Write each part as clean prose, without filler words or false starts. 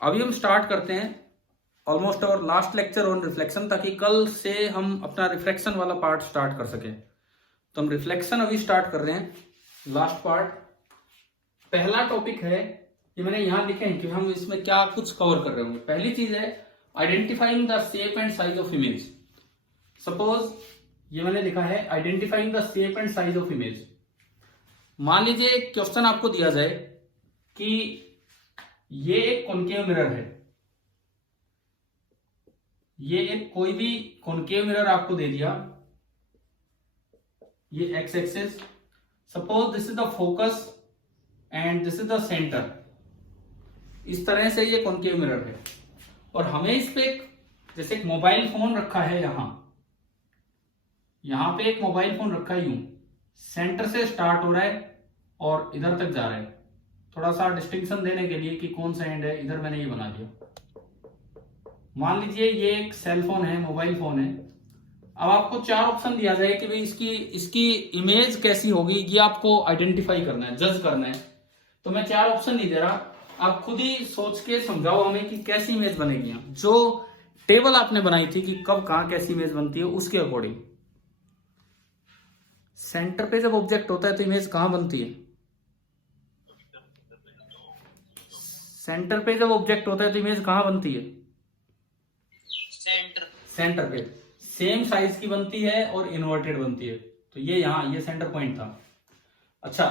अभी हम स्टार्ट करते हैं ऑलमोस्ट और लास्ट लेक्चर ऑन रिफ्लेक्शन, ताकि कल से हम अपना रिफ्लेक्शन वाला पार्ट स्टार्ट कर सकें। तो हम रिफ्लेक्शन अभी स्टार्ट कर रहे हैं, लास्ट पार्ट। पहला टॉपिक है, ये मैंने यहां लिखे हैं कि हम इसमें क्या कुछ कवर कर रहे होंगे। पहली चीज है identifying the shape and size of image. Suppose ये मैंने लिखा है identifying the shape and size of image. मान लीजिए क्वेश्चन आपको दिया जाए कि ये एक कॉनकेव मिरर है, ये एक कोई भी कॉनकेव मिरर आपको दे दिया, ये x axis. Suppose this is the focus and this is the centre. इस तरह से ये कॉनकेव मिरर है और हमें इस पे जैसे एक मोबाइल फोन रखा है, यहां पे एक मोबाइल फोन रखा है, यूं सेंटर से स्टार्ट हो रहा है और इधर तक जा रहा है। थोड़ा सा डिस्टिंक्शन देने के लिए कि कौन सा एंड है, इधर मैंने ये बना दिया। मान लीजिए ये एक सेल फोन है, मोबाइल फोन है। अब आपको चार ऑप्शन दिया जाए कि भाई इसकी इमेज कैसी होगी, ये आपको आइडेंटिफाई करना है, जज करना है। तो मैं चार ऑप्शन नहीं दे रहा, आप खुद ही सोच के समझाओ हमें कि कैसी इमेज बनेगी। जो टेबल आपने बनाई थी कि कब कहां कैसी इमेज बनती है, उसके अकॉर्डिंग। सेंटर पे जब ऑब्जेक्ट होता है तो इमेज कहां बनती है? सेंटर पे जब ऑब्जेक्ट होता है तो इमेज कहां बनती है? सेंटर पे। सेम साइज की बनती है और इन्वर्टेड बनती है। तो ये यहां ये सेंटर पॉइंट था। अच्छा,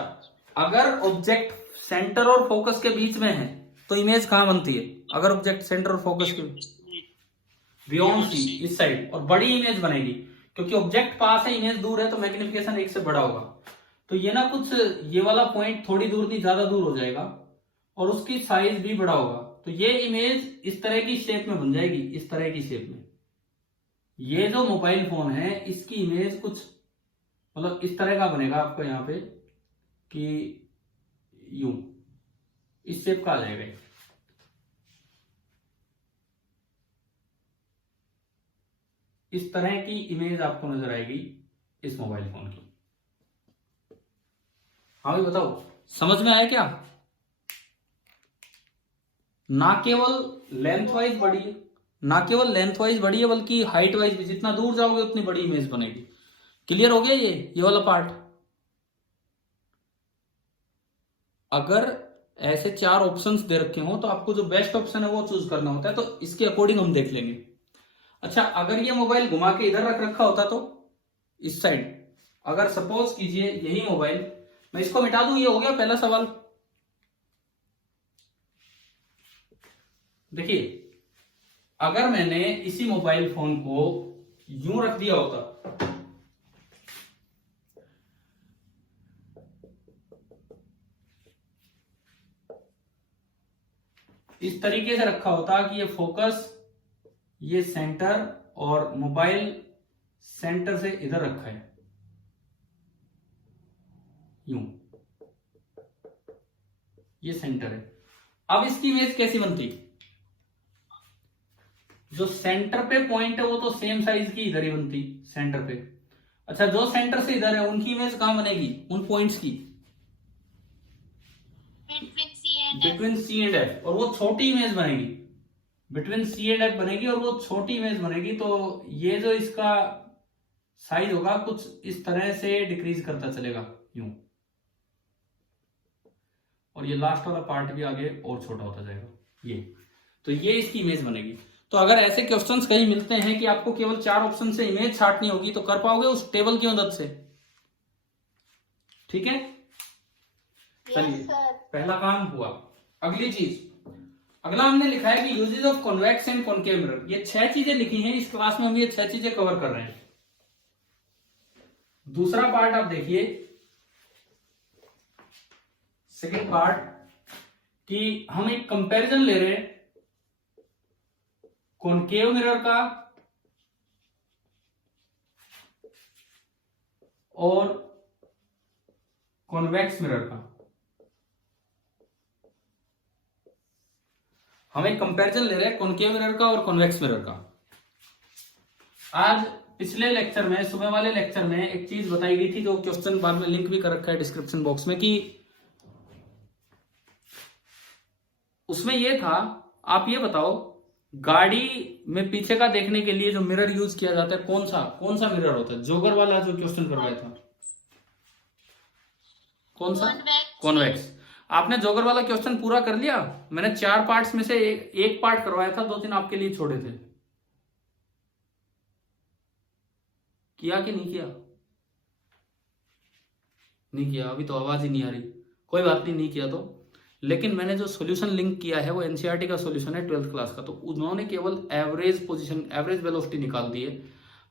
अगर ऑब्जेक्ट सेंटर और फोकस के बीच में है तो इमेज कहां बनती है? अगर ऑब्जेक्ट सेंटर और फोकस के बियॉन्ड सी, इस साइड, और बड़ी इमेज बनेगी क्योंकि ऑब्जेक्ट पास है, इमेज दूर है, तो मैग्निफिकेशन एक से बड़ा होगा। तो ये ना कुछ ये वाला पॉइंट थोड़ी दूर नहीं, ज्यादा दूर हो जाएगा और उसकी साइज भी बड़ा होगा। तो ये इमेज इस तरह की शेप में बन जाएगी, इस तरह की शेप में। ये जो मोबाइल फोन है इसकी इमेज कुछ मतलब इस तरह का बनेगा आपको यहाँ पे कि यूं इस शेप का आ जाएगा। इस तरह की इमेज आपको नजर आएगी इस मोबाइल फोन की। हाँ भाई बताओ, समझ में आया क्या? ना केवल लेंथ वाइज बड़ी है, ना केवल लेंथ वाइज बड़ी है बल्कि हाइट वाइज भी, जितना दूर जाओगे उतनी बड़ी इमेज बनेगी। क्लियर हो गया ये वाला पार्ट? अगर ऐसे चार ऑप्शंस दे रखे हो तो आपको जो बेस्ट ऑप्शन है वो चूज करना होता है। तो इसके अकॉर्डिंग हम देख लेंगे। अच्छा, अगर ये मोबाइल घुमा के इधर रख रखा होता तो इस साइड, अगर सपोज कीजिए यही मोबाइल, मैं इसको मिटा दूं, ये हो गया पहला सवाल। देखिए, अगर मैंने इसी मोबाइल फोन को यूं रख दिया होता, इस तरीके से रखा होता कि ये फोकस, ये सेंटर और मोबाइल सेंटर से इधर रखा है यूं, ये सेंटर है। अब इसकी इमेज कैसी बनती? जो सेंटर पे पॉइंट है वो तो सेम साइज की इधर ही बनती, सेंटर पे। अच्छा, जो सेंटर से इधर है उनकी इमेज कहां बनेगी? उन पॉइंट्स की बिटवीन सी एंड एफ, और वो छोटी इमेज बनेगी। बिटवीन सी एंड एफ बनेगी और वो छोटी इमेज बनेगी। तो ये जो इसका साइज होगा कुछ इस तरह से डिक्रीज करता चलेगा यूं, और ये लास्ट वाला पार्ट भी आगे और छोटा होता जाएगा ये। तो ये इसकी इमेज बनेगी। तो अगर ऐसे क्वेश्चंस कहीं मिलते हैं कि आपको केवल चार ऑप्शन से इमेज छांटनी होगी तो कर पाओगे उस टेबल की मदद से? ठीक है, चलिए पहला काम हुआ। अगली चीज, अगला हमने लिखा है कि uses of convex and concave mirror. ये 6 चीजें लिखी हैं इस क्लास में, हम ये 6 चीजें कवर कर रहे हैं। दूसरा पार्ट आप देखिए, सेकेंड पार्ट, कि हम एक कंपैरिजन ले रहे हैं कॉनकेव मिरर का और कॉन्वेक्स मिरर का। हम एक कंपैरिजन ले रहे हैं कॉनकेव मिरर का और कॉन्वेक्स मिरर का। आज पिछले लेक्चर में, सुबह वाले लेक्चर में एक चीज बताई गई थी, जो क्वेश्चन बाद में लिंक भी कर रखा है डिस्क्रिप्शन बॉक्स में, कि उसमें यह था आप ये बताओ, गाड़ी में पीछे का देखने के लिए जो मिरर यूज किया जाता है, कौन सा मिरर होता है? जोगर वाला जो क्वेश्चन करवाया था, कौन सा? कॉन्वेक्स। आपने जोगर वाला क्वेश्चन पूरा कर लिया? मैंने 4 पार्ट्स में से एक पार्ट करवाया था, 2-3 आपके लिए छोड़े थे। किया कि नहीं किया? नहीं किया, अभी तो आवाज ही नहीं आ रही। कोई बात नहीं, नहीं किया तो। लेकिन मैंने जो सॉल्यूशन लिंक किया है वो एनसीईआरटी का सॉल्यूशन है 12th क्लास का, तो उन्होंने केवल एवरेज पोजीशन, एवरेज वेलोसिटी निकाल दी है।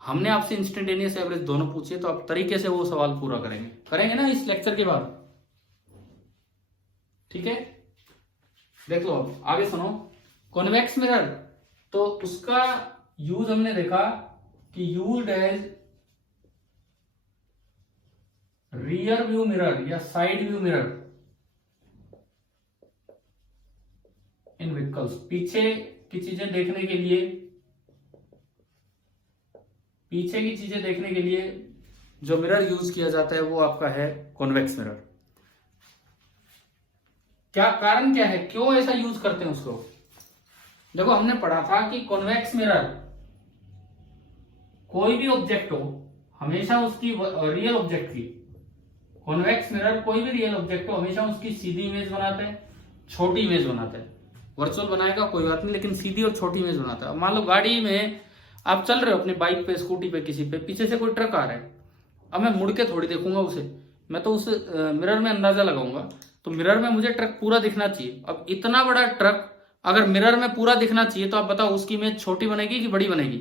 हमने आपसे इंस्टेंटेनियस एवरेज दोनों पूछे, तो आप तरीके से वो सवाल पूरा करेंगे ना इस लेक्चर के बाद। ठीक है, देख लो अब आगे सुनो। कॉन्वेक्स मिरर, तो उसका यूज हमने देखा कि used as rear view mirror या side view mirror in vehicles. पीछे की चीजें देखने के लिए, पीछे की चीजें देखने के लिए जो मिरर यूज किया जाता है वो आपका है कॉन्वेक्स मिरर। क्या कारण क्या है, क्यों ऐसा यूज करते हैं उसको? देखो, हमने पढ़ा था कि कॉन्वेक्स मिरर, कोई भी ऑब्जेक्ट हो, हमेशा उसकी रियल ऑब्जेक्ट की, कॉन्वेक्स मिरर कोई भी रियल ऑब्जेक्ट हो हमेशा उसकी सीधी इमेज बनाता है, छोटी इमेज बनाता है। वर्चुअल बनाएगा कोई बात नहीं, लेकिन सीधी और छोटी इमेज बनाता है। मान लो गाड़ी में आप चल रहे हो अपनी बाइक पे, स्कूटी पे, किसी पे, पीछे से कोई ट्रक आ रहा है। अब मैं मुड़ के थोड़ी देखूंगा उसे, मैं तो उस मिरर में अंदाजा लगाऊंगा। तो मिरर में मुझे ट्रक पूरा दिखना चाहिए। अब इतना बड़ा ट्रक अगर मिरर में पूरा दिखना चाहिए, तो आप बताओ उसकी इमेज छोटी बनेगी कि बड़ी बनेगी?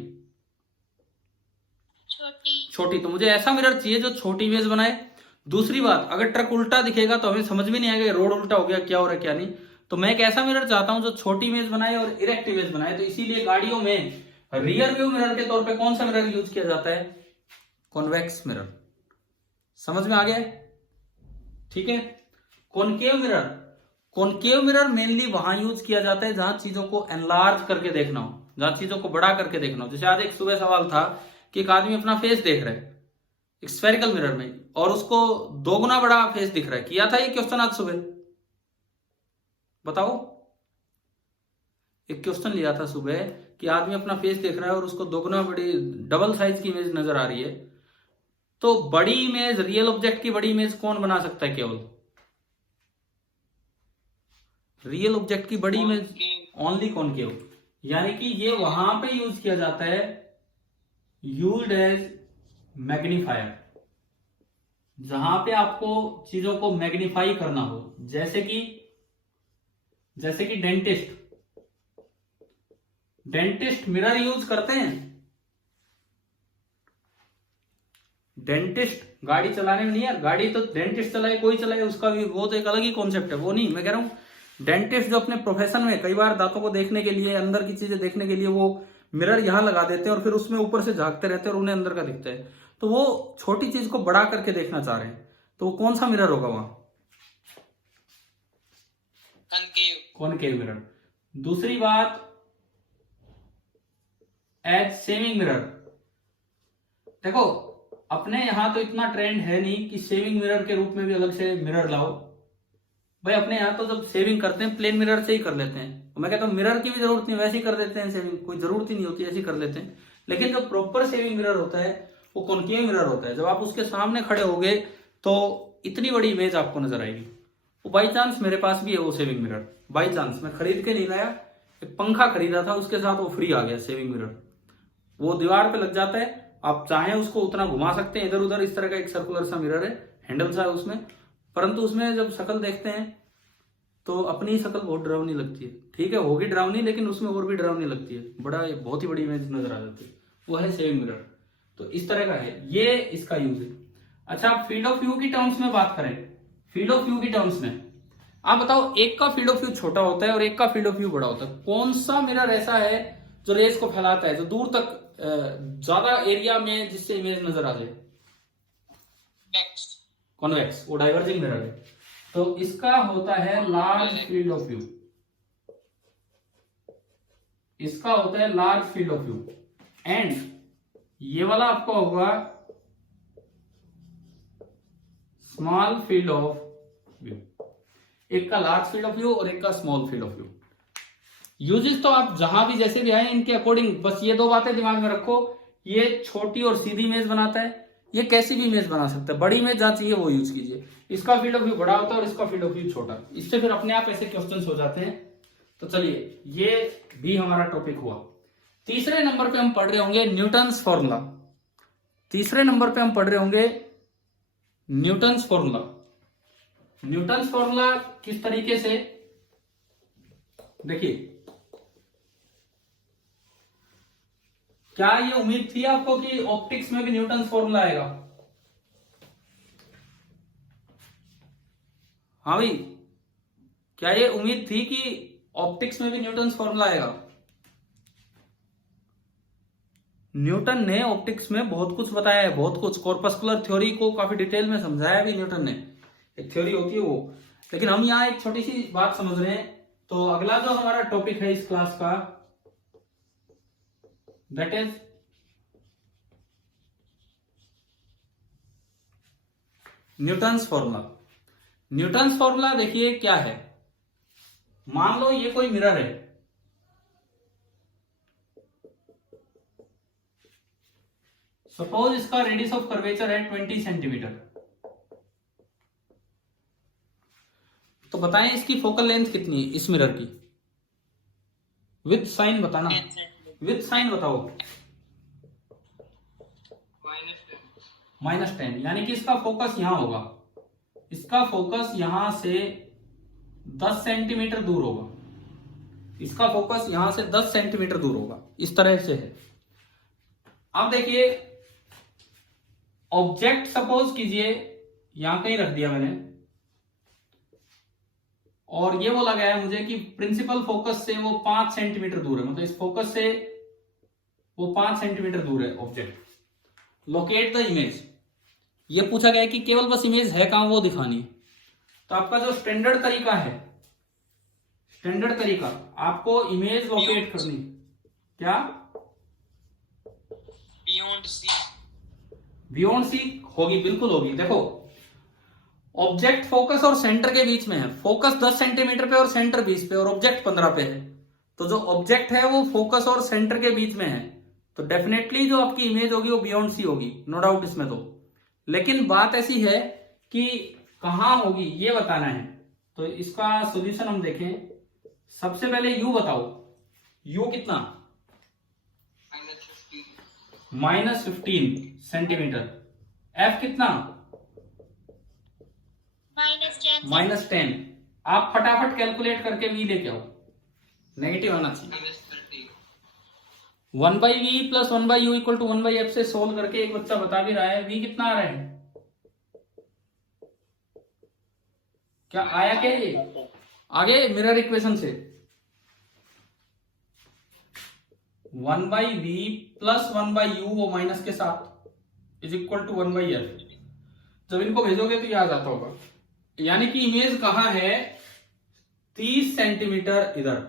छोटी। तो मुझे ऐसा मिरर चाहिए जो छोटी इमेज बनाए। दूसरी बात, अगर ट्रक उल्टा दिखेगा तो हमें समझ में नहीं आएगा रोड उल्टा हो गया, क्या हो रहा है क्या नहीं। तो मैं एक ऐसा मिरर चाहता हूं जो छोटी इमेज बनाए और इरेक्ट इमेज बनाए। तो इसीलिए गाड़ियों में रियर व्यू मिरर के तौर पे कौन सा मिरर यूज किया जाता है? Convex mirror. समझ में आ गया? ठीक है। Concave mirror, concave mirror mainly वहां यूज किया जाता है जहां चीजों को एनलार्ज करके देखना हो, जहां चीजों को बड़ा करके देखना हो। जैसे आज एक सुबह सवाल था कि एक आदमी अपना फेस देख रहा है एक स्फेरिकल मिरर में, और उसको 2 गुना बड़ा फेस दिख रहा है। किया था ये क्वेश्चन आज सुबह? बताओ, एक क्वेश्चन लिया था सुबह कि आदमी अपना फेस देख रहा है और उसको 2 गुना बड़ी, डबल साइज की इमेज नजर आ रही है। तो बड़ी इमेज, रियल ऑब्जेक्ट की बड़ी इमेज कौन बना सकता है? केवल रियल ऑब्जेक्ट की बड़ी इमेज ओनली कॉनकेव। यानी कि ये वहां पे यूज किया जाता है, यूज्ड एज मैग्नीफायर, जहां पे आपको चीजों को मैग्नीफाई करना हो। जैसे कि डेंटिस्ट मिरर यूज करते हैं। डेंटिस्ट गाड़ी चलाने में नहीं है, गाड़ी तो डेंटिस्ट चलाए कोई चलाए, उसका भी वो तो एक अलग ही कॉन्सेप्ट है। वो नहीं, मैं कह रहा हूं डेंटिस्ट जो अपने प्रोफेशन में कई बार दांतों को देखने के लिए, अंदर की चीजें देखने के लिए वो मिरर यहां लगा देते हैं और फिर उसमें ऊपर से झांकते रहते हैं और उन्हें अंदर का दिखता है। तो वो छोटी चीज को बड़ा करके देखना चाह रहे हैं, तो वो कौन सा मिरर होगा वहां? Concave mirror. दूसरी बात, एज सेविंग मिरर। देखो, अपने यहां तो इतना ट्रेंड है नहीं कि सेविंग मिरर के रूप में भी अलग से मिरर लाओ। भाई अपने यहाँ तो जब सेविंग करते हैं प्लेन मिरर से ही कर लेते हैं। मैं कहता हूँ मिरर की भी जरूरत नहीं, वैसे ही कर देते हैं सेविंग, कोई जरूरत ही नहीं होती, ऐसे ही कर लेते हैं। लेकिन जो प्रॉपर सेविंग मिरर होता है वो कॉनकेव मिरर होता है। जब आप उसके सामने खड़े होगे तो इतनी बड़ी इमेज आपको नजर आएगी। वो बाई चांस मेरे पास भी है वो सेविंग मिरर, बाई चांस, मैं खरीद के नहीं लाया, एक पंखा खरीदा था उसके साथ वो फ्री आ गया सेविंग मिरर। वो दीवार पे लग जाता है, आप चाहें उसको उतना घुमा सकते हैं इधर उधर। इस तरह का एक सर्कुलर सा मिरर है, हैंडल सा है उसमें। परंतु उसमें जब शक्ल देखते हैं तो अपनी शक्ल बहुत डरावनी लगती है। ठीक है, होगी डरावनी, लेकिन उसमें और भी डरावनी लगती है, बहुत ही बड़ी इमेज नजर आ जाती है। वो है सेविंग मिरर। तो इस तरह का है, ये इसका यूज है। अच्छा, आप फील्ड ऑफ व्यू की टर्म्स में बात करें, फील्ड ऑफ व्यू की टर्म्स में आप बताओ, एक का फील्ड ऑफ व्यू छोटा होता है और एक का फील्ड ऑफ व्यू बड़ा होता है। कौन सा मिरर ऐसा है जो रेस को फैलाता है, जो दूर तक ज्यादा एरिया में जिससे इमेज नजर आ जाए? कॉन्वेक्स, वो डाइवर्जिंग मिरर है। तो इसका होता है लार्ज फील्ड ऑफ व्यू, इसका होता है large field of view. And ये वाला आपका होगा स्मॉल फील्ड ऑफ व्यू। एक का लार्ज फील्ड ऑफ व्यू और एक का small field of view. Uses तो आप जहां भी जैसे भी आए इनके अकॉर्डिंग बस ये दो बातें दिमाग में रखो, ये छोटी और सीधी इमेज बनाता है, ये कैसी भी इमेज बना सकता है, बड़ी इमेज जहां चाहिए वो यूज कीजिए, इसका फील्ड ऑफ व्यू बड़ा होता है और इसका फील्ड ऑफ व्यू छोटा, इससे फिर अपने आप ऐसे क्वेश्चंस हो जाते हैं। तो चलिए ये भी हमारा टॉपिक हुआ। तीसरे नंबर पे हम पढ़ रहे होंगे न्यूटन्स फॉर्मूला। तीसरे नंबर पे हम पढ़ रहे होंगे न्यूटन्स फॉर्मूला। न्यूटन्स फॉर्मूला किस तरीके से, देखिए क्या ये उम्मीद थी आपको कि ऑप्टिक्स में भी न्यूटन्स फॉर्मूला आएगा? हाँ भाई, क्या ये उम्मीद थी कि ऑप्टिक्स में भी न्यूटन्स फॉर्मूला आएगा? न्यूटन ने ऑप्टिक्स में बहुत कुछ बताया है, बहुत कुछ, कॉर्पस्कुलर थ्योरी को काफी डिटेल में समझाया भी न्यूटन ने, एक थ्योरी होती है वो। लेकिन हम यहाँ एक छोटी सी बात समझ रहे हैं। तो अगला जो हमारा टॉपिक है इस क्लास का, that is Newton's formula. Newton's formula देखिए क्या है, मान लो ये कोई मिरर है, सपोज इसका रेडियस ऑफ कर्वेचर है 20 सेंटीमीटर। तो बताएं इसकी फोकल लेंथ कितनी है इस मिरर की, विद साइन बताना, विद साइन बताओ। -10, यानी कि इसका फोकस यहां होगा, इसका फोकस यहां से 10 सेंटीमीटर दूर होगा, इसका फोकस यहां से 10 सेंटीमीटर दूर होगा, इस तरह से है। अब देखिए ऑब्जेक्ट सपोज कीजिए यहां कहीं रख दिया मैंने, और ये बोला गया है मुझे कि प्रिंसिपल फोकस से वो 5 सेंटीमीटर दूर है, मतलब इस फोकस से वो 5 सेंटीमीटर दूर है ऑब्जेक्ट। लोकेट द इमेज, ये पूछा गया है कि केवल बस इमेज है कहां वो दिखानी है। तो आपका जो स्टैंडर्ड तरीका है, स्टैंडर्ड तरीका आपको इमेज लोकेट करनी, क्या बियॉन्ड सी होगी, बिल्कुल होगी। देखो ऑब्जेक्ट फोकस और सेंटर के बीच में है, फोकस 10 सेंटीमीटर पे और सेंटर 20 पे और ऑब्जेक्ट 15 पे है, तो जो ऑब्जेक्ट है वो फोकस और सेंटर के बीच में है, तो डेफिनेटली जो आपकी इमेज होगी वो बियॉन्ड सी होगी, नो डाउट इसमें। तो लेकिन बात ऐसी है कि कहां होगी ये बताना है। तो इसका सॉल्यूशन हम देखें, सबसे पहले यू बताओ, यू कितना, -15 सेंटीमीटर, एफ कितना, -10। आप फटाफट कैलकुलेट करके वी लेके आओ, नेगेटिव आना चाहिए। 1/v + 1/u = 1/f से सोल्व करके एक बच्चा बता भी रहा है, v कितना आ रहा है, क्या आया क्या ये आगे मिरर इक्वेशन से, 1/v + 1/u वो माइनस के साथ = 1/f। जब इनको भेजोगे तो ये आ जाता होगा, यानी कि इमेज कहां है, 30 सेंटीमीटर इधर,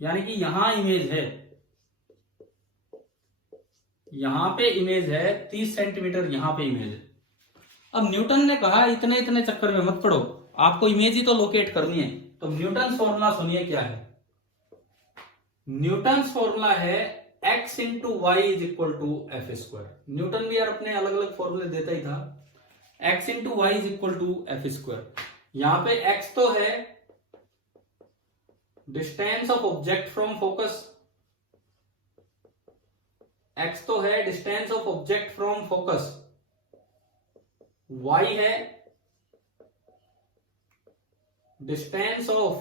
यानी कि यहां इमेज है, यहां पे इमेज है 30 सेंटीमीटर, यहां पे इमेज है। अब न्यूटन ने कहा इतने इतने चक्कर में मत पड़ो, आपको इमेज ही तो लोकेट करनी है। तो न्यूटन फॉर्मूला सुनिए क्या है, न्यूटन फॉर्मूला है x × y = f²। न्यूटन भी यार अपने अलग अलग फॉर्मूले देता ही था, x × y = f²। यहां पे x तो है distance of object from focus, x तो है distance of object from focus, y है distance of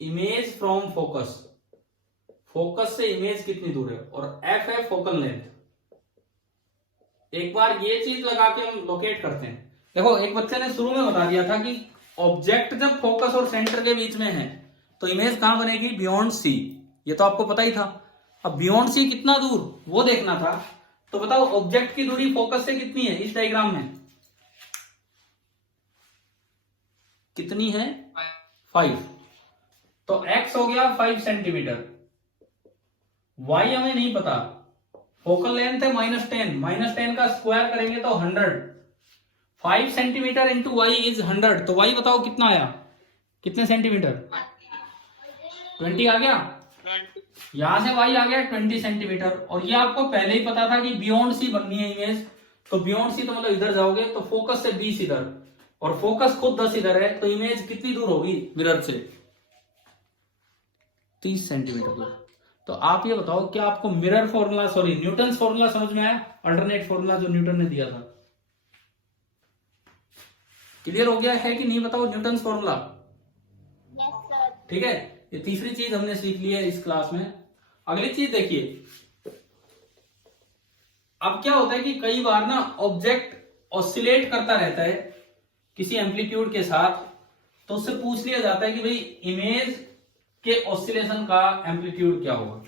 image from focus, focus से इमेज कितनी दूर है, और f है फोकल लेंथ। एक बार ये चीज लगा के हम लोकेट करते हैं। देखो एक बच्चे ने शुरू में बता दिया था कि ऑब्जेक्ट जब फोकस और सेंटर के बीच में है तो इमेज कहां बनेगी, बियॉन्ड सी, ये तो आपको पता ही था। अब बियॉन्ड सी कितना दूर वो देखना था, तो बताओ ऑब्जेक्ट की दूरी फोकस से कितनी है, इस डायग्राम में कितनी है, 5। तो x हो गया 5 सेंटीमीटर, y हमें नहीं पता, फोकल लेंथ है -10, -10 का स्क्वायर करेंगे तो 100, 5 सेंटीमीटर इंटू y = 100, तो y बताओ कितना आया, कितने सेंटीमीटर, 20 आ गया, यहां से y आ गया 20 सेंटीमीटर। और ये आपको पहले ही पता था कि बियॉन्ड सी बननी है इमेज, तो बियॉन्ड सी तो मतलब इधर जाओगे तो फोकस से 20 इधर और फोकस खुद 10 इधर है, तो इमेज कितनी दूर होगी मिरर से? 30 सेंटीमीटर दूर। तो आप ये बताओ क्या आपको mirror formula, sorry Newton formula समझ में आया? अल्टरनेट फॉर्मूला जो न्यूटन ने दिया था, क्लियर हो गया है कि नहीं बताओ? न्यूटन फॉर्मूला, ठीक है। ये तीसरी चीज हमने सीख ली है इस क्लास में। अगली चीज देखिए, अब क्या होता है कि कई बार ना ऑब्जेक्ट ऑसिलेट करता रहता है किसी एम्पलीट्यूड के साथ, तो उससे पूछ लिया जाता है कि भाई इमेज के ऑसिलेशन का एम्पलीट्यूड क्या होगा।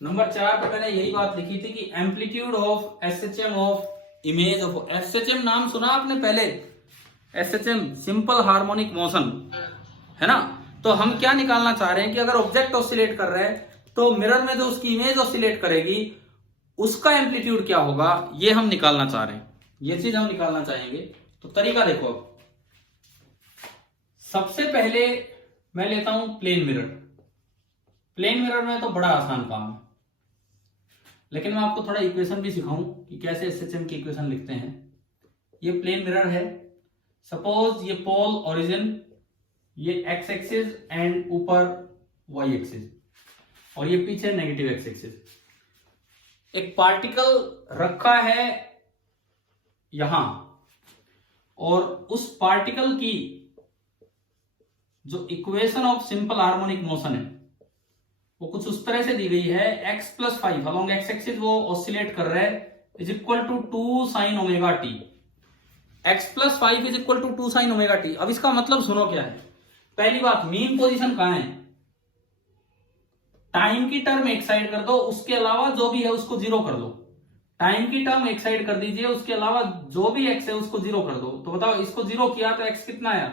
नंबर 4 पे मैंने यही बात लिखी थी कि amplitude of SHM of image of, SHM नाम सुना आपने पहले? एसएचएम सिंपल हार्मोनिक मोशन है ना। तो हम क्या निकालना चाह रहे हैं कि अगर ऑब्जेक्ट ऑसिलेट कर रहा है तो मिरर में जो उसकी इमेज ऑसिलेट करेगी उसका एम्पलीट्यूड क्या होगा, ये हम निकालना चाह रहे हैं, ये चीज हम निकालना चाहेंगे। तो तरीका देखो, अब सबसे पहले मैं लेता हूं प्लेन मिरर। प्लेन मिरर में तो बड़ा आसान काम है, लेकिन मैं आपको थोड़ा इक्वेशन भी सिखाऊं कि कैसे एसएचएम की इक्वेशन लिखते हैं। ये प्लेन मिरर है, सपोज ये पोल ओरिजिन, ये एक्स एक्सिस एंड ऊपर वाई एक्सिस, और ये पीछे नेगेटिव एक्स एक्सिस। एक पार्टिकल रखा है यहां, और उस पार्टिकल की जो equation of simple harmonic motion है वो कुछ उस तरह से दी गई है, x plus 5 along x axis वो ऑसिलेट कर रहा है, is equal to 2 sine omega t. x plus 5 is equal to 2 sine omega t. अब इसका मतलब सुनो क्या है। पहली बात, मीन पोजीशन कहां है? टाइम की टर्म एक साइड कर दो, उसके अलावा जो भी है उसको जीरो कर दो। टाइम की टर्म एक साइड कर दीजिए, उसके अलावा जो भी एक्स है उसको जीरो कर दो। तो बताओ इसको जीरो किया तो एक्स कितना आया?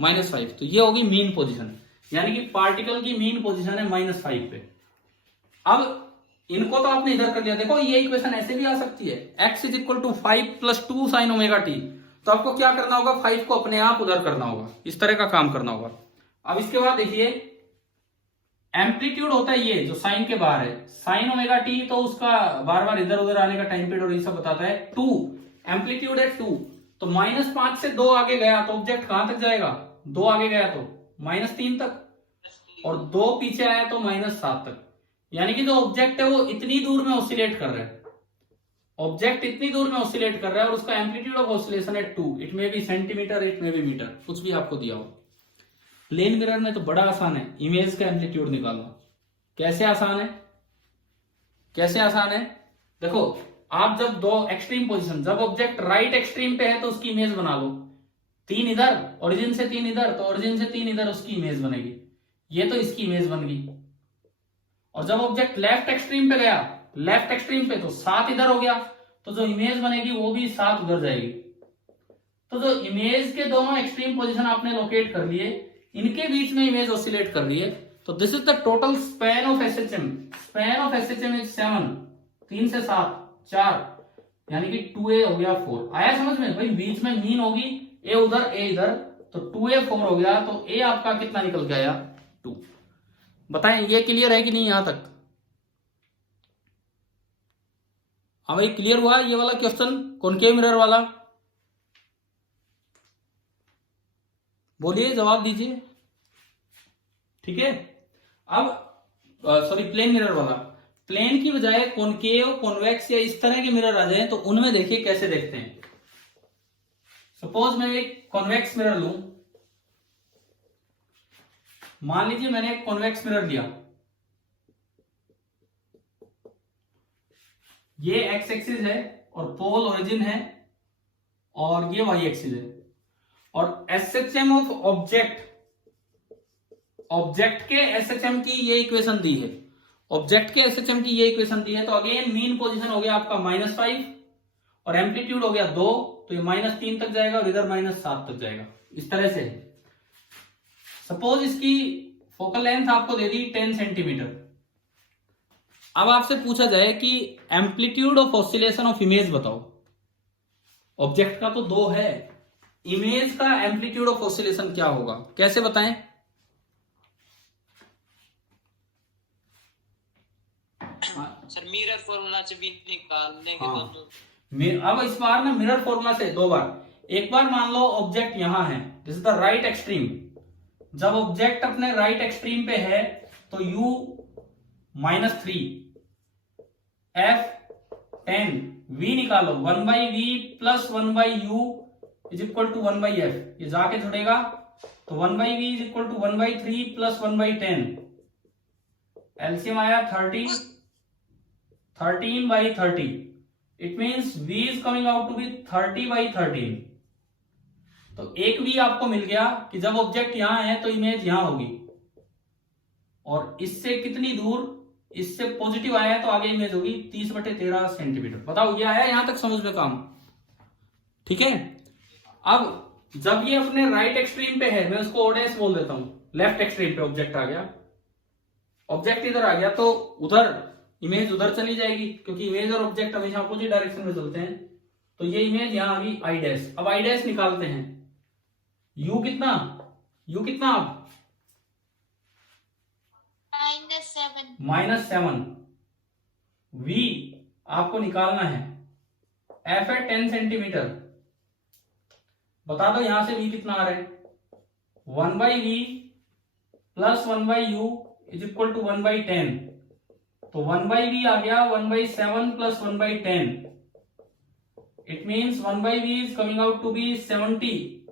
-5। तो ये होगी मीन पोजीशन, यानी कि पार्टिकल की मीन पोजीशन है -5 पे। अब इनको तो आपने इधर कर लिया, देखो ये इक्वेशन ऐसे भी आ सकती है, x is equal to 5 plus 2 sine omega t. तो आपको क्या करना होगा, 5 को अपने आप उधर करना होगा, इस तरह का काम करना होगा। अब इसके बाद देखिए एम्पलीट्यूड होता है ये जो साइन के बाहर है, साइन ओमेगा टी, तो उसका बार बार इधर उधर आने का टाइम पीरियड और ये सब बताता है 2, एम्पलीट्यूड है 2। तो -5 से 2 आगे गया तो ऑब्जेक्ट कहां तक जाएगा? 2 आगे गया तो -3 तक, और 2 पीछे आया तो -7 तक। यानी कि जो ऑब्जेक्ट है वो इतनी दूर में ऑसिलेट कर रहा है, ऑब्जेक्ट इतनी दूर में ऑसिलेट कर रहा है, और उसका एम्पलीट्यूड ऑफ ऑसिलेशन है 2। It may be centimetre, it may be metre, कुछ भी आपको दिया हो। प्लेन मिरर में तो बड़ा आसान है इमेज का एम्पलीट्यूड निकालना। कैसे आसान है? कैसे आसान है? देखो आप जब दो एक्सट्रीम पोजीशन, जब ऑब्जेक्ट राइट एक्सट्रीम पे है तो उसकी इमेज बना लो, 3 इधर, ओरिजिन से 3 इधर, तो ओरिजिन से 3 इधर उसकी इमेज बनेगी। ये तो इसकी इमेज बन गई। और जब ऑब्जेक्ट लेफ्ट एक्सट्रीम पे गया, लेफ्ट एक्सट्रीम पे, तो 7 इधर हो गया, तो जो इमेज बनेगी वो भी 7 उधर जाएगी। तो जो इमेज के दोनों एक्सट्रीम पोजीशन आपने लोकेट कर लिए, इनके बीच में इमेज ऑसिलेट कर रही है। तो this is the total span of SHM. Span of SHM is 7, 3 से 7 4, यानी कि 2a हो गया 4। आया समझ में? भाई बीच में मीन होगी, a उधर a इधर, तो 2a 4 हो गया। तो a आपका कितना निकल के आया? 2। बताएं ये क्लियर है कि नहीं यहां तक? हाँ भाई क्लियर हुआ ये वाला क्वेश्चन, कॉनकेव मिरर वाला? बोलिए, जवाब दीजिए। ठीक है। अब सॉरी प्लेन मिरर वाला, प्लेन की बजाय कॉनकेव, कॉन्वेक्स या इस तरह के मिरर आ जाए तो उनमें देखिए कैसे देखते हैं। सपोज मैं एक कॉन्वेक्स मिरर लूं, मान लीजिए मैंने एक कॉन्वेक्स मिरर लिया, ये एक्स एक्सिस है और पोल ओरिजिन है और ये वाई एक्सिस है, और एसएचएम ऑफ ऑब्जेक्ट, ऑब्जेक्ट के एसएचएम की ये इक्वेशन दी है, ऑब्जेक्ट के एसएचएम की ये इक्वेशन दी है। तो अगेन मीन पोजीशन हो गया आपका -5 और एम्पलीट्यूड हो गया 2, तो ये -3 तक जाएगा और इधर -7 तक जाएगा, इस तरह से। सपोज इसकी फोकल लेंथ आपको दे दी 10 सेंटीमीटर। अब आपसे पूछा जाए कि amplitude of oscillation of image बताओ। ऑब्जेक्ट का तो 2 है, इमेज का एम्पलीट्यूड ऑफ ऑसिलेशन क्या होगा, कैसे बताएं? सर मिरर फॉर्मूला से भी निकालने के हाँ। दोनों। अब इस बार ना मिरर फॉर्मूला से दो बार। एक बार मान लो ऑब्जेक्ट यहां है, this is the right extreme. जब ऑब्जेक्ट अपने राइट एक्सट्रीम पे है तो u -3 f10 v निकालो, 1/v plus 1/u is equal to 1/f। ये जाके जुड़ेगा तो 1/v is equal to 1/3 plus 1/10। LCM आया 30, 13/30। It means v is coming out to be 30/13। तो एक v आपको मिल गया कि जब ऑब्जेक्ट यहां है तो इमेज यहां होगी, और इससे कितनी दूर, इससे पॉजिटिव आया है तो आगे इमेज होगी 30/13 सेंटीमीटर। बताओ ये आया यहां तक समझ में काम? ठीक है। अब जब ये अपने राइट एक्सट्रीम पे है, मैं उसको ओडेस बोल देता हूं, लेफ्ट एक्सट्रीम पे ऑब्जेक्ट आ गया, ऑब्जेक्ट इधर आ गया तो उधर इमेज उधर चली जाएगी, क्योंकि इमेज और ऑब्जेक्ट हमेशा अपोजिट डायरेक्शन में चलते हैं। तो ये इमेज यहां आ गई आई डैश। अब आई डैश निकालते हैं, यू कितना, यू कितना अब -7, वी आपको निकालना है, एफ है 10 सेंटीमीटर। बता दो यहां से वी कितना आ रहा है, 1/v plus 1/u is equal to 1/10। तो 1/v आ गया 1/7 प्लस 1/10। It means 1/v is coming out to be 70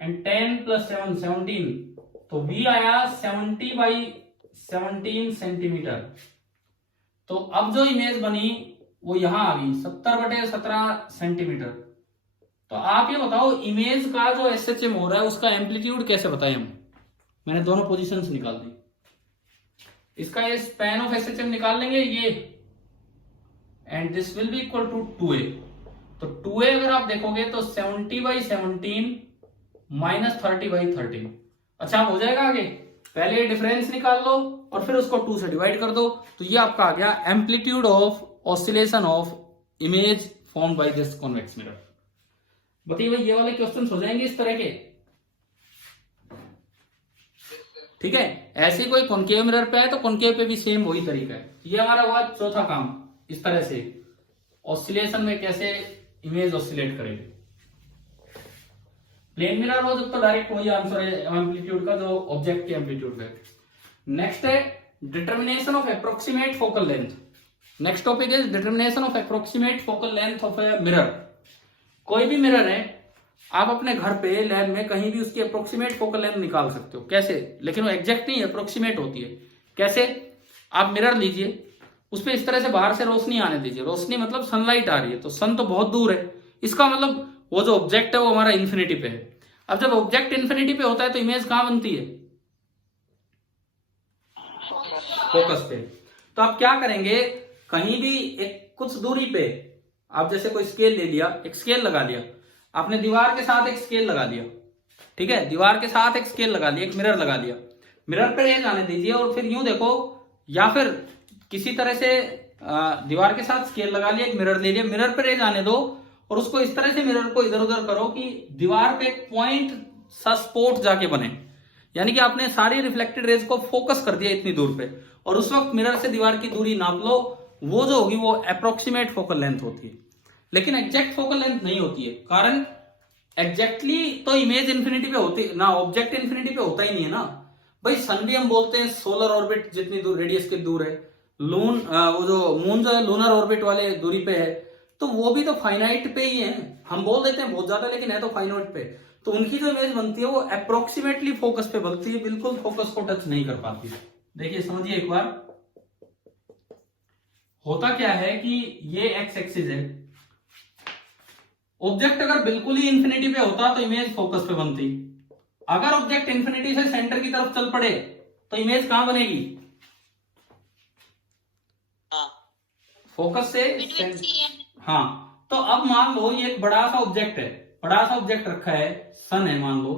and 10 plus 7 17। तो v आया 70/17 सेंटीमीटर। तो अब जो इमेज बनी वो यहां आ गई 70/17 सेंटीमीटर। तो आप ये बताओ इमेज का जो एसएचएम हो रहा है उसका एम्पलीट्यूड कैसे बताएं हम? मैंने दोनों पोजीशंस निकाल दी। इसका ये स्पैन ऑफ एसएचएम निकाल लेंगे ये, and this will be equal to 2a। तो 2a अगर आप देखोगे तो 70/17 माइनस 30/13। अच्छा हो जाएगा आगे, पहले ये डिफरेंस निकाल लो और फिर उसको 2 से डिवाइड कर दो। तो ये आपका आ गया amplitude of oscillation of image formed by this convex mirror. बताइए भाई, ये वाले क्वेश्चंस हो जाएंगे इस तरह के, ठीक है। ऐसे कोई कॉनकेव मिरर पे है तो कॉनकेव पे भी सेम वही तरीका है। ये हमारा हुआ चौथा काम, इस तरह से ऑसिलेशन में कैसे इमेज ऑसिलेट करेगी। प्लेन मिरर हो तो डायरेक्ट वही आंसर है एम्पलीट्यूड का, जो ऑब्जेक्ट के एम्पलीट्यूड है। नेक्स्ट है determination of approximate focal length. Next topic is determination of approximate focal length of a mirror. कोई भी मिरर है, आप अपने घर पे लैब में कहीं भी उसकी अप्रोक्सीमेट फोकल लेंथ निकाल सकते हो। कैसे? लेकिन वो एग्जैक्ट नहीं, अप्रोक्सीमेट होती है। कैसे? आप मिरर लीजिए, उस पर इस तरह से बाहर से रोशनी आने दीजिए। रोशनी मतलब सनलाइट आ रही है, तो सन तो बहुत दूर है, इसका मतलब वो जो ऑब्जेक्ट है वो हमारा इन्फिनिटी पे है। अब जब ऑब्जेक्ट इन्फिनिटी पे होता है तो इमेज कहां बनती है? फोकस पे। तो आप क्या करेंगे, कहीं भी एक कुछ दूरी पे आप जैसे कोई स्केल ले लिया, एक स्केल लगा लिया आपने, दीवार के साथ एक स्केल लगा दिया, ठीक है, दीवार के साथ एक स्केल लगा लिया, एक मिरर लगा लिया, मिरर पे रेज आने दीजिए और फिर यूं देखो, या फिर किसी तरह से दीवार के साथ स्केल लगा लिया, एक मिरर ले लिया, मिरर पे रेज आने दो और उसको इस तरह से मिरर को इधर उधर करो कि दीवार पे एक पॉइंट सा स्पॉट जाके बने, यानी कि आपने सारी रिफ्लेक्टेड रेज को फोकस कर दिया इतनी दूर पे, और उस वक्त मिरर से दीवार की दूरी नाप लो, वो जो होगी वो अप्रोक्सीमेट फोकल लेंथ होती है। लेकिन एग्जैक्ट फोकल लेंथ नहीं होती है, कारण एग्जैक्टली तो इमेज इन्फिनिटी पे होती ना, ऑब्जेक्ट इन्फिनिटी पे होता ही नहीं है ना भाई। सन भी हम बोलते हैं सोलर ऑर्बिट जितनी दूर रेडियस के दूर है, वो जो मून जो है लूनर ऑर्बिट वाले दूरी पे है, तो वो भी तो फाइनाइट पे ही है। हम बोल देते हैं बहुत ज्यादा, लेकिन है तो फाइनाइट पे। तो उनकी जो इमेज बनती है वो अप्रोक्सीमेटली फोकस पे बनती है, बिल्कुल फोकस को टच नहीं कर पाती। देखिए समझिए एक बार, होता क्या है कि ये एक्स एक्सिस है, ऑब्जेक्ट अगर बिल्कुल ही इंफिनिटी पे होता तो इमेज फोकस पे बनती। अगर ऑब्जेक्ट इंफिनिटी से सेंटर की तरफ चल पड़े तो इमेज कहां बनेगी? फोकस से हाँ। तो अब मान लो ये एक बड़ा सा ऑब्जेक्ट है, बड़ा सा ऑब्जेक्ट रखा है, सन है मान लो।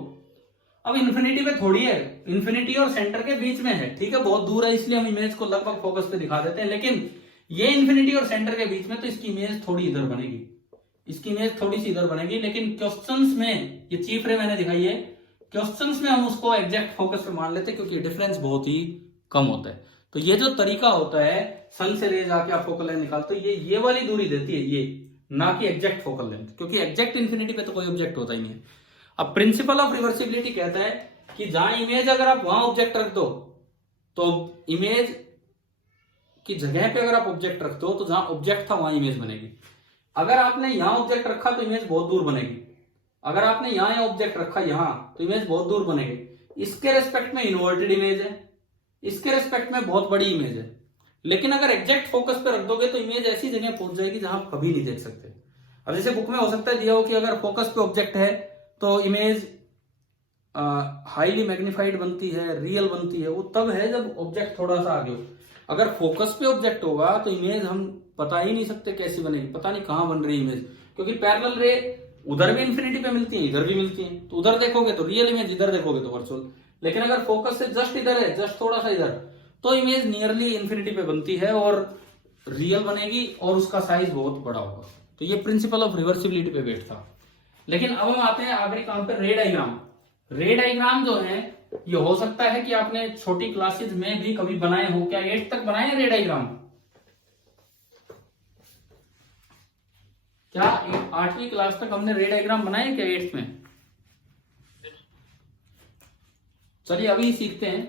अब इन्फिनिटी पे थोड़ी है, इन्फिनिटी और सेंटर के बीच में है, ठीक है, बहुत दूर है, इसलिए हम इमेज को लगभग फोकस पे दिखा देते हैं। लेकिन ये इन्फिनिटी और सेंटर के बीच में, तो इसकी इमेज थोड़ी इधर बनेगी, इसकी इमेज थोड़ी सी इधर बनेगी। लेकिन क्वेश्चंस में ये चीफ रे मैंने दिखाई है, क्वेश्चंस में हम उसको एग्जैक्ट फोकस पे मान लेते हैं, क्योंकि डिफरेंस बहुत ही कम होता है। तो ये जो तरीका होता है सन से रेज आके आप फोकल लेंथ निकालते हो, ये वाली दूरी देती है ये, ना कि एग्जैक्ट फोकल लेंथ, क्योंकि एग्जैक्ट इन्फिनिटी पे तो कोई ऑब्जेक्ट होता ही नहीं है। अब प्रिंसिपल ऑफ रिवर्सिबिलिटी कहता है कि जहां इमेज अगर आप वहां ऑब्जेक्ट रख दो तो इमेज की जगह पे अगर आप ऑब्जेक्ट रखते हो तो जहां ऑब्जेक्ट था वहां इमेज बनेगी। अगर आपने यहां ऑब्जेक्ट रखा तो इमेज बहुत दूर बनेगी, अगर आपने यहां ऑब्जेक्ट रखा यहां तो इमेज बहुत दूर बनेगी। इसके रेस्पेक्ट में इन्वर्टेड इमेज है, इसके रेस्पेक्ट में बहुत बड़ी इमेज है। लेकिन अगर एग्जैक्ट फोकस पे रख दोगे तो इमेज ऐसी जगह पहुंच जाएगी जहां आप कभी नहीं देख सकते। अब जैसे बुक में हो सकता है दिया हो कि अगर फोकस पे ऑब्जेक्ट है तो इमेज हाईली मैग्नीफाइड बनती है, रियल बनती है, वो तब है जब ऑब्जेक्ट थोड़ा सा आगे हो। अगर फोकस पे ऑब्जेक्ट होगा तो इमेज हम बता ही नहीं सकते कैसी बनेगी, पता नहीं कहां बन रही इमेज, क्योंकि पैरेलल रे उधर भी इंफिनिटी पे मिलती है, इधर भी मिलती है। तो उधर देखोगे तो रियल इमेज, इधर देखोगे तो वर्चुअल। लेकिन अगर फोकस से जस्ट इधर है, जस्ट थोड़ा सा इधर, तो इमेज नियरली इंफिनिटी पे बनती है और रियल बनेगी और उसका साइज बहुत बड़ा होगा। तो ये प्रिंसिपल ऑफ रिवर्सिबिलिटी पे बैठता। लेकिन अब हम आते हैं आखिरी काम पे, रे डायग्राम। रे डायग्राम जो है ये हो सकता है कि आपने छोटी क्लासेज में भी कभी बनाए हो। क्या 8 तक बनाए रे डायग्राम? क्या 8वीं क्लास तक हमने रे डायग्राम बनाए क्या 8th में? चलिए अभी सीखते हैं,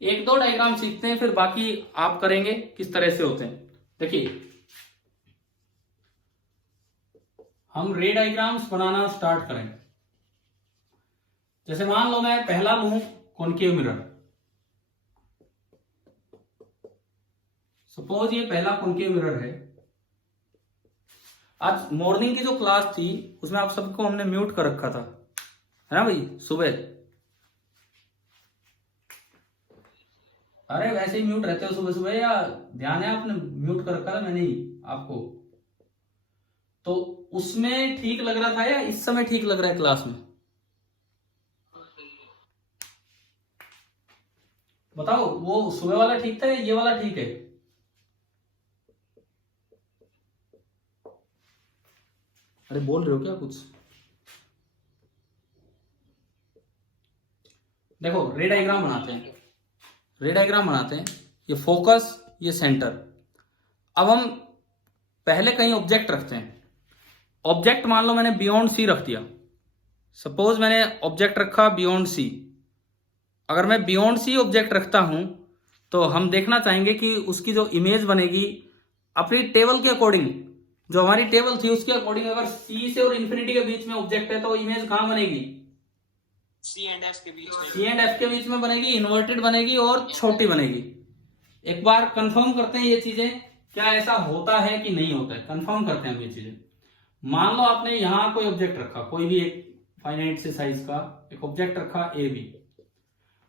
1-2 डायग्राम सीखते हैं, फिर बाकी आप करेंगे किस तरह से होते हैं। देखिए हम रे डायग्राम्स बनाना स्टार्ट करें। जैसे मान लो मैं पहला लूं कॉनकेव मिरर, सपोज ये पहला कॉनकेव मिरर है। आज मॉर्निंग की जो क्लास थी उसमें आप सबको हमने म्यूट कर रखा था, है ना भाई? सुबह अरे वैसे ही म्यूट रहते हो सुबह सुबह, या ध्यान है आपने म्यूट कर रखा था मैंने ही आपको? तो उसमें ठीक लग रहा था या इस समय ठीक लग रहा है क्लास में? बताओ, वो सुबह वाला ठीक था या ये वाला ठीक है? अरे बोल रहे हो क्या कुछ? देखो रे डायग्राम बनाते हैं, रे डायग्राम बनाते हैं, ये फोकस, ये सेंटर। अब हम पहले कहीं ऑब्जेक्ट रखते हैं। ऑब्जेक्ट मान लो मैंने बियॉन्ड सी रख दिया, सपोज मैंने ऑब्जेक्ट रखा बियॉन्ड सी। अगर मैं बियॉन्ड सी ऑब्जेक्ट रखता हूं तो हम देखना चाहेंगे कि उसकी जो इमेज बनेगी अपनी टेबल के अकॉर्डिंग, जो हमारी टेबल थी उसके अकॉर्डिंग, अगर सी से और इंफिनिटी के बीच में ऑब्जेक्ट है तो इमेज कहां बनेगी? सी एंड एफ के बीच में, सी एंड एफ के बीच में बनेगी, इन्वर्टेड बनेगी और छोटी बनेगी। एक बार कंफर्म करते हैं ये चीजें, क्या ऐसा होता है कि नहीं होता है, कंफर्म करते हैं हम ये चीजें। मान लो आपने यहां कोई ऑब्जेक्ट रखा, कोई भी एक फाइनाइट से साइज का एक ऑब्जेक्ट रखा ए बी।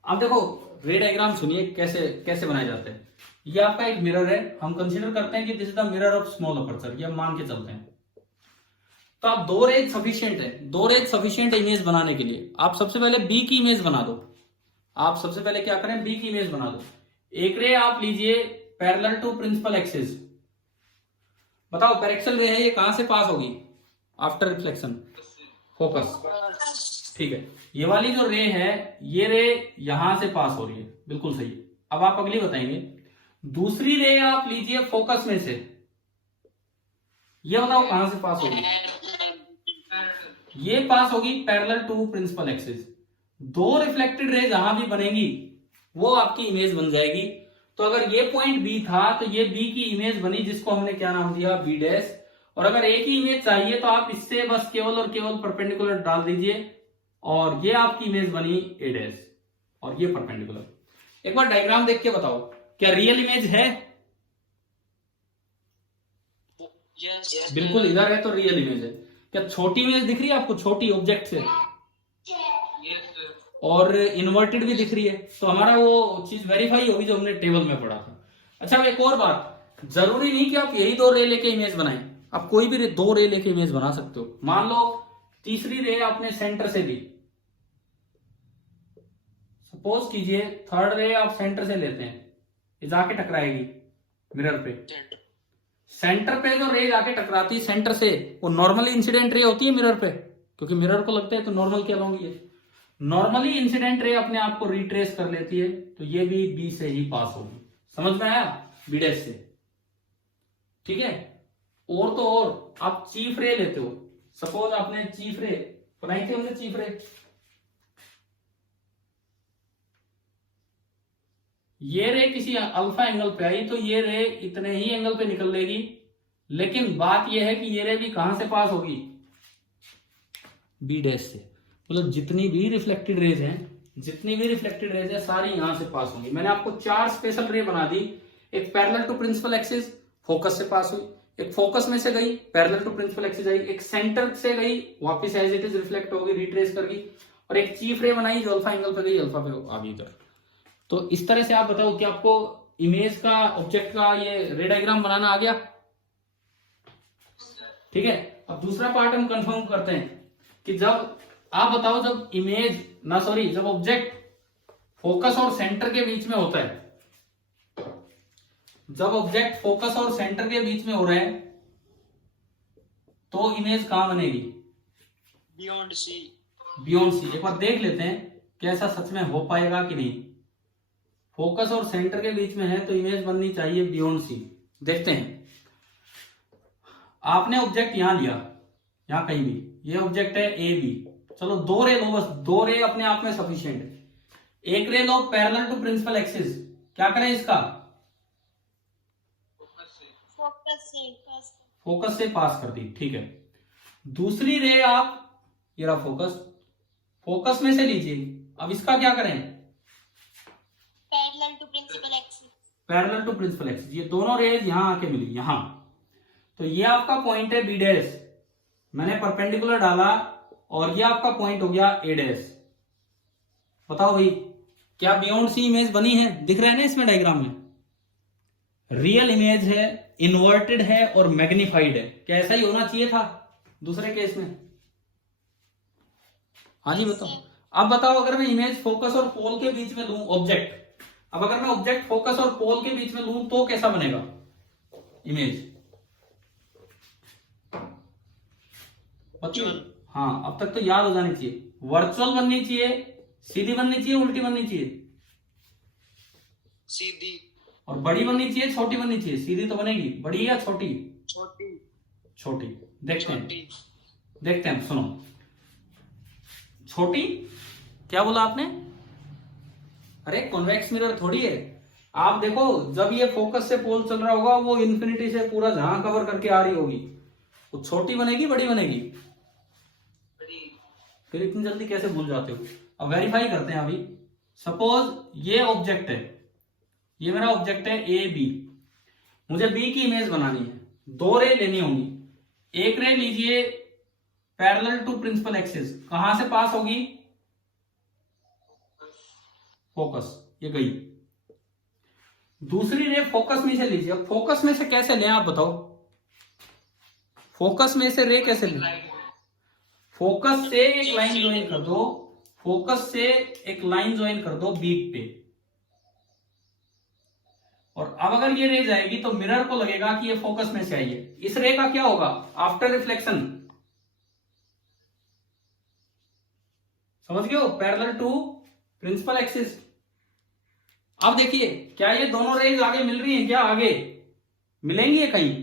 अब देखो रे डायग्राम सुनिए कैसे कैसे बनाए जाते हैं। ये आपका एक मिरर है, हम कंसीडर करते हैं कि this is the mirror of small aperture, ये हम मान के चलते हैं। तो आप 2 रेज सफिशिएंट है, 2 रेज सफिशिएंट इमेज बनाने के लिए। आप सबसे पहले बी की इमेज बना दो। आप सबसे पहले क्या करें? बी की इमेज बना दो। एक रे आप लीजिए पैरेलल टू प्रिंसिपल एक्सिस। बताओ पैरेक्सल रे है, ये कहां से पास होगी आफ्टर रिफ्लेक्शन? फोकस, ठीक है। ये वाली जो रे है, ये रे यहां से पास हो रही है, बिल्कुल सही। अब आप अगली बताएंगे। दूसरी रे आप लीजिए फोकस में से, ये बताओ कहां से पास होगी? ये पास होगी parallel to principal axis. 2 reflected ray जहां भी बनेगी वो आपकी इमेज बन जाएगी। तो अगर ये पॉइंट बी था तो ये बी की इमेज बनी, जिसको हमने क्या नाम दिया? B dash. और अगर एक ही इमेज चाहिए तो आप इससे बस केवल और केवल परपेंडिकुलर डाल दीजिए और ये आपकी इमेज बनी ए डैश और ये परपेंडिकुलर। एक बार डायग्राम देख के बताओ, क्या रियल इमेज है? yes, बिल्कुल, इधर है तो रियल इमेज है। क्या छोटी इमेज दिख रही है आपको, छोटी ऑब्जेक्ट से? और इन्वर्टेड भी दिख रही है, तो हमारा वो चीज वेरीफाई होगी जो हमने टेबल में पढ़ा था। अच्छा अब एक और बात, जरूरी नहीं कि आप यही 2 रे लेके इमेज बनाएं, आप कोई भी 2 रे लेके इमेज बना सकते हो। मान लो तीसरी रे आपने सेंटर से ली, सपोज कीजिए 3rd रे आप सेंटर से लेते हैं, ये जाके टकराएगी मिरर पे। सेंटर पे जो रे जाके टकराती है सेंटर से, वो नॉर्मली इंसिडेंट रे होती है मिरर पे, क्योंकि मिरर को लगता है तो नॉर्मल क्या लॉन्ग है, नॉर्मली इंसिडेंट रे अपने आप को रिट्रेस कर लेती है, तो ये भी बी से ही पास होगी। समझ में आया? बी डैश से, ठीक है। और तो और आप चीफ रे लेते हो, सपोज आपने चीफ रे बनाई थी, हमने चीफ रे, ये रे किसी अल्फा एंगल पे आई तो ये रे इतने ही एंगल पे निकल लेगी, लेकिन बात यह है कि ये रे भी कहां से पास होगी? बी डैश से। मतलब जितनी भी रिफ्लेक्टेड रेज हैं सारी यहां से पास होंगी। मैंने आपको 4 स्पेशल रे बना दी, एक parallel to principal axis focus से पास हुई, एक फोकस में से गई पैरेलल टू प्रिंसिपल एक्सिस आई, एक सेंटर से गई वापस एज इट इज रिफ्लेक्ट होगी रिट्रेस कर गई, और एक चीफ रे बनाई जो अल्फा एंगल पे गई, अल्फा पे आ गई इधर। तो इस तरह से आप बताओ कि आपको इमेज का, ऑब्जेक्ट का ये रे डायग्राम बनाना आ गया, ठीक है। अब दूसरा पार्ट हम कंफर्म करते हैं कि जब आप बताओ जब ऑब्जेक्ट फोकस और सेंटर के बीच में होता है, जब ऑब्जेक्ट फोकस और सेंटर के बीच में हो रहा है तो इमेज कहां बनेगी? Beyond C. Beyond C. एक बार देख लेते हैं कि ऐसा सच में हो पाएगा कि नहीं। फोकस और सेंटर के बीच में है तो इमेज बननी चाहिए बियॉन्ड सी। देखते हैं। आपने ऑब्जेक्ट यहां लिया, यहां कहीं भी, ये ऑब्जेक्ट है ए बी, चलो 2 रे लो, बस 2 रे अपने आप में सफिशिएंट है। एक रे लो पैरेलल टू प्रिंसिपल एक्सिस, क्या करें इसका? फोकस से पास कर दी, ठीक है। दूसरी रे आप, ये रहा फोकस में से लीजिए, अब इसका क्या करें? Parallel to principal axis. Parallel to principal axis, ये दोनों रेज यहां आके मिली, यहां। तो ये आपका पॉइंट है बी डैश, मैंने परपेंडिकुलर डाला और ये आपका पॉइंट हो गया ए डैश। बताओ भाई, क्या बियॉन्ड सी इमेज बनी है? दिख रहा है ना इसमें डायग्राम में? रियल इमेज है, इन्वर्टेड है और मैग्निफाइड है। क्या ऐसा ही होना चाहिए था दूसरे केस में? हाँ जी बताओ। अब बताओ, अगर मैं इमेज फोकस और पोल के बीच में लूं ऑब्जेक्ट, अब अगर मैं ऑब्जेक्ट फोकस और पोल के बीच में लूं तो कैसा बनेगा इमेज? हाँ, अब तक तो याद हो जानी चाहिए। वर्चुअल बननी चाहिए, सीधी बननी चाहिए, उल्टी बननी चाहिए? सीधी। और बड़ी बननी चाहिए, छोटी बननी चाहिए? सीधी तो बनेगी, बड़ी या छोटी? छोटी। छोटी। देखते हैं, सुनो। छोटी? क्या बोला आपने? अरे कॉन्वेक्स मिरर थोड़ी है। आप देखो, जब ये फोकस से पोल चल रहा होगा वो इन्फिनिटी से पूरा जहां कवर करके आ रही होगी, वो छोटी बनेगी बड़ी बनेगी? फिर इतनी जल्दी कैसे भूल जाते हो? अब वेरीफाई करते हैं अभी। सपोज ये ऑब्जेक्ट है, ये मेरा ऑब्जेक्ट है ए बी, मुझे बी की इमेज बनानी है, 2 रे लेनी होंगी। एक रे लीजिए पैरेलल टू प्रिंसिपल एक्सिस, कहां से पास होगी? फोकस, ये गई। दूसरी रे फोकस में से लीजिए। अब फोकस में से कैसे लें आप बताओ? फोकस में से रे कैसे लें? फोकस से एक लाइन ज्वाइन कर दो, फोकस से एक लाइन ज्वाइन कर दो बीक पे, और अब अगर ये रे जाएगी तो मिरर को लगेगा कि ये फोकस में से आई है। इस रे का क्या होगा आफ्टर रिफ्लेक्शन? समझ गए हो? Parallel to principal axis. अब देखिए, क्या ये दोनों रेज आगे मिल रही हैं? क्या आगे मिलेंगी कहीं?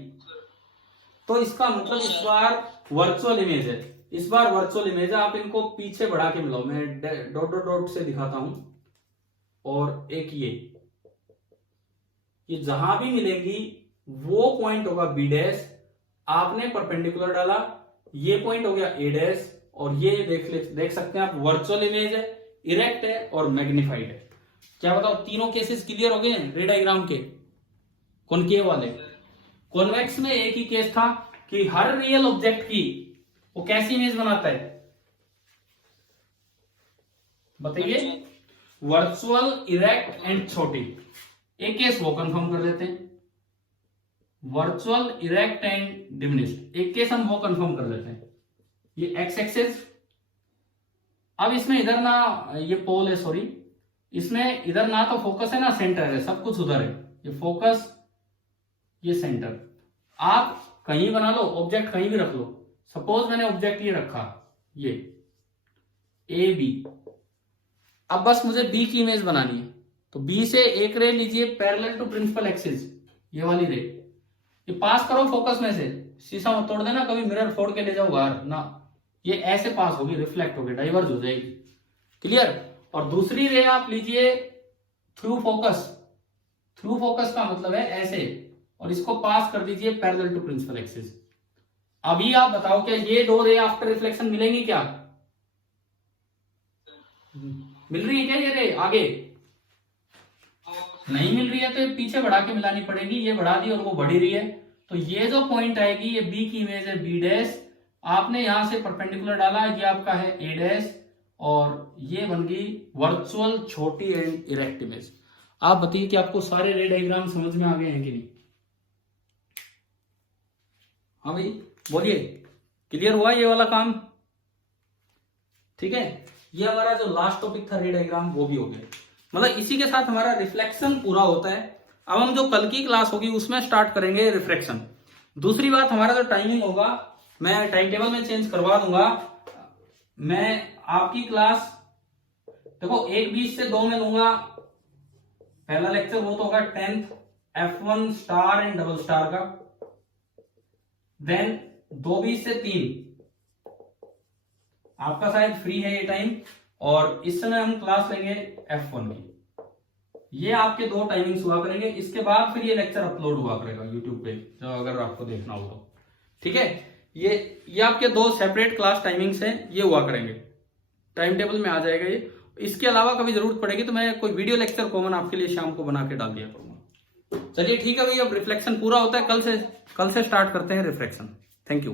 तो इसका मतलब इस बार वर्चुअल इमेज है, इस बार वर्चुअल इमेज है। आप इनको पीछे बढ़ा के मिलाओ, मैं डॉट डॉट डॉट से दिखाता हूं। और एक ये जहां भी मिलेंगी वो पॉइंट होगा बी डैश, आपने परपेंडिकुलर डाला, ये पॉइंट हो गया ए डैश, और ये देख सकते हैं आप वर्चुअल इमेज है, इरेक्ट है और मैग्निफाइड है। क्या बताओ, तीनों केसेस क्लियर हो गए रे डायग्राम के? कॉनकेव वाले। कॉन्वेक्स में एक ही केस था कि हर रियल ऑब्जेक्ट की वो कैसी इमेज बनाता है, बताइए? वर्चुअल, इरेक्ट एंड छोटी। एक केस वो कंफर्म कर लेते हैं, वर्चुअल, इरेक्ट एंड डिमिनिश्ड। एक केस हम वो कंफर्म कर लेते हैं, ये एक्स एक्सिस। अब इसमें इधर ना ये पोल है, सॉरी, इसमें इधर ना तो फोकस है ना सेंटर है, सब कुछ उधर है। ये फोकस, ये सेंटर। आप कहीं बना लो, ऑब्जेक्ट कहीं भी रख लो। सपोज मैंने ऑब्जेक्ट ये रखा, ये ए बी। अब बस मुझे बी की इमेज बनानी है, तो बी से एक रे लीजिए पैरेलल टू प्रिंसिपल एक्सिस, ये वाली रे, ये पास करो फोकस में से, शीशा मत तोड़ देना कभी, मिरर फोड़ के ले जाओ बाहर ना, ये ऐसे पास होगी, रिफ्लेक्ट होगी, डाइवर्ज हो जाएगी। क्लियर। और दूसरी रे आप लीजिए थ्रू फोकस, थ्रू फोकस का मतलब है ऐसे, और इसको पास कर दीजिए पैरेलल टू प्रिंसिपल एक्सिस। अभी आप बताओ क्या ये दो रे आफ्टर रिफ्लेक्शन मिलेंगी क्या? मिल रही है क्या ये रे आगे? नहीं मिल रही है तो ये पीछे बढ़ा के मिलानी पड़ेगी, ये बढ़ा दी और वो बढ़ी रही है, तो ये जो पॉइंट आएगी ये बी की इमेज है बी डैश, आपने यहां से परपेंडिकुलर डाला, ये आपका है ए डैश, और ये बन गई वर्चुअल छोटी एंड इरेक्ट इमेज। आप बताइए कि आपको सारे रे डायग्राम समझ में आ गए हैं कि नहीं? हाँ भाई बोलिए, क्लियर हुआ ये वाला काम? ठीक है, ये हमारा जो लास्ट टॉपिक था रे डायग्राम वो भी हो गया, मतलब इसी के साथ हमारा रिफ्लेक्शन पूरा होता है। अब हम जो कल की क्लास होगी उसमें स्टार्ट करेंगे रिफ्लेक्शन। दूसरी बात, हमारा जो टाइमिंग होगा मैं टाइम टेबल में चेंज करवा दूंगा। मैं आपकी क्लास देखो 1:20 से 2 में लूंगा, पहला लेक्चर वो तो होगा 10th F1 star and double star का, देन 2:20 से 3 आपका शायद फ्री है ये टाइम, और इस समय हम क्लास लेंगे F1 की। ये आपके 2 टाइमिंग्स हुआ करेंगे, इसके बाद फिर ये लेक्चर अपलोड हुआ करेगा यूट्यूब पे, जो अगर आपको देखना हो तो। ठीक है, ये आपके 2 सेपरेट क्लास टाइमिंग्स हैं, ये हुआ करेंगे, टाइम टेबल में आ जाएगा ये। इसके अलावा कभी जरूरत पड़ेगी तो मैं कोई वीडियो लेक्चर कॉमन आपके लिए शाम को बना के डाल दिया करूंगा। चलिए ठीक है भाई, अब रिफ्लेक्शन पूरा होता है, कल से स्टार्ट करते हैं रिफ्लेक्शन। Thank you.